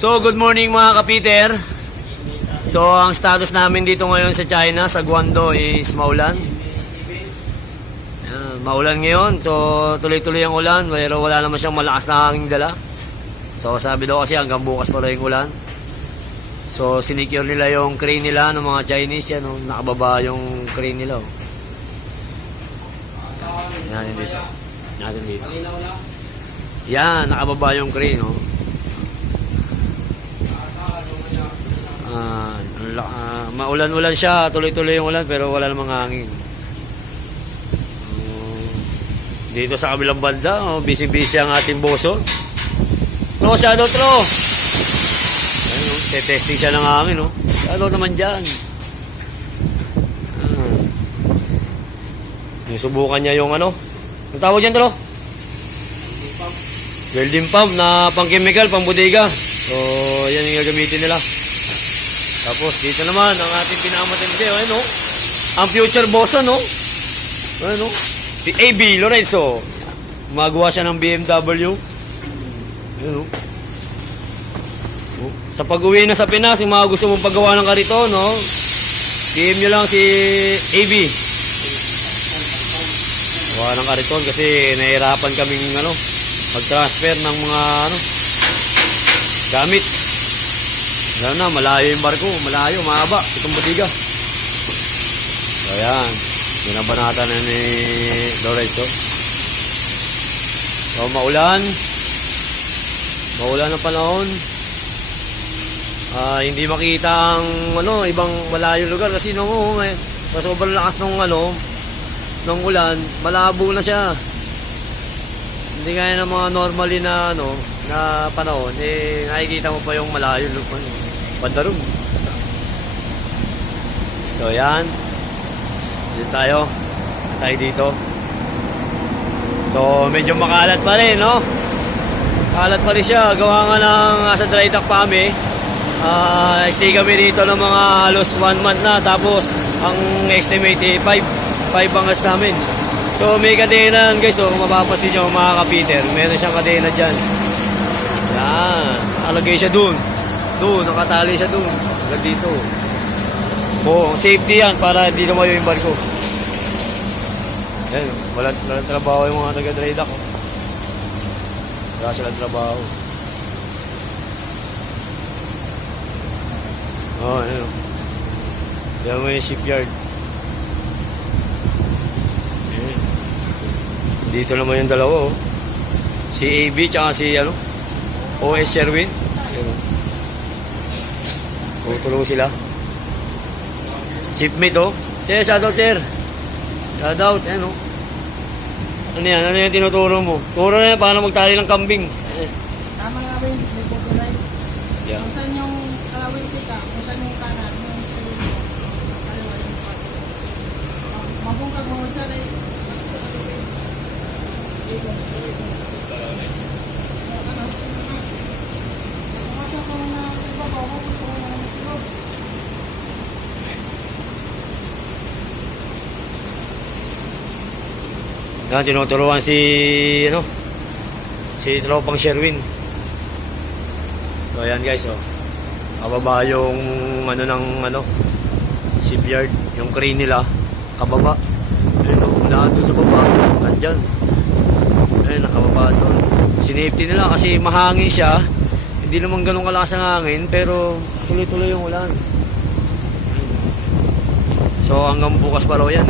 So, good morning mga kapiter. So, ang status namin dito ngayon sa China, sa Guangdong is maulan. Maulan ngayon. So, tuloy-tuloy ang ulan. Pero wala naman siyang malakas na hangin dala. So, sabi daw kasi hanggang bukas pa rin yung ulan. So, sinicure nila yung crane nila ng mga Chinese. Yan, nakababa yung crane nila. Yan, dito. Yan, dito. Yan, nakababa yung crane. Maulan-ulan siya, tuloy-tuloy yung ulan pero wala namang hangin. Dito sa kabilang banda, busy-busy ang ating boso. Tro, shadow tro. Testing siya ng hangin, Shadow naman dyan. Subukan niya yung ano. Ang tawag dyan, tro? Welding pump na pang-chemical, pang-bodega. So, yan yung gagamitin nila. Tapos dito naman ang ating pinakamatindi, ang future boss, si AB Lorenzo. Magawa siya ng BMW. Sa pag-uwi na sa Pinas, yung mga gusto mong paggawa ng kariton, PM nyo lang si AB. Gawa ng kariton kasi nahihirapan kaming mag-transfer ng mga gamit. Alam na, malayo yung barko, malayo, mahaba, itong batiga. So yan, binabanatan na ni Lorenzo. So maulan ng panahon. Hindi makita ang ibang malayo lugar kasi sa sobrang lakas ng ulan, malabo na siya. Hindi kaya ng mga normally na na panahon, nakikita mo pa yung malayo banda ron. So yan, dito tayo dito. So medyo makalat pa rin, kalat pa rin siya, gawa nga ng nasa dry dock pa kami. Stay kami dito ng mga halos 1 month na, tapos ang estimate 5 bangas namin. So may kadena guys, mapapasin nyo mga kapiter, meron siyang kadena dyan. Yan, alagay siya dun, nakatali siya dun, hanggang dito. Safety yan para hindi lumayo yung barko. Yan, walang trabaho yung mga taga-dry dock. Wala silang trabaho. Yan. Yan mo yung shipyard. Dito naman yung dalawa, si AB tsaka si OS Sherwin. Tutulong sila. Shipmate, Sir, shoutout, sir. Shoutout, Ano yan? Ano yung tinuturo mo? Turo na yan, paano magtali ng kambing. Tama nga ba yung may copyright? Yeah. Kung saan yung kalawin kita, kung saan yung kanan, yung sa'yo mo, kaliwa yung paso. Mabungkag mo dyan Yan, tinuturuan si tropang Sherwin. So yan guys, kababa yung shipyard, yung crane nila kababa. Ayun, doon sa baba, nandyan. Ayun, nakababa doon. Sinafety nila kasi mahangin siya. Hindi naman ganun kalakas ang hangin, pero tuloy-tuloy yung ulan. So hanggang bukas pa raw yan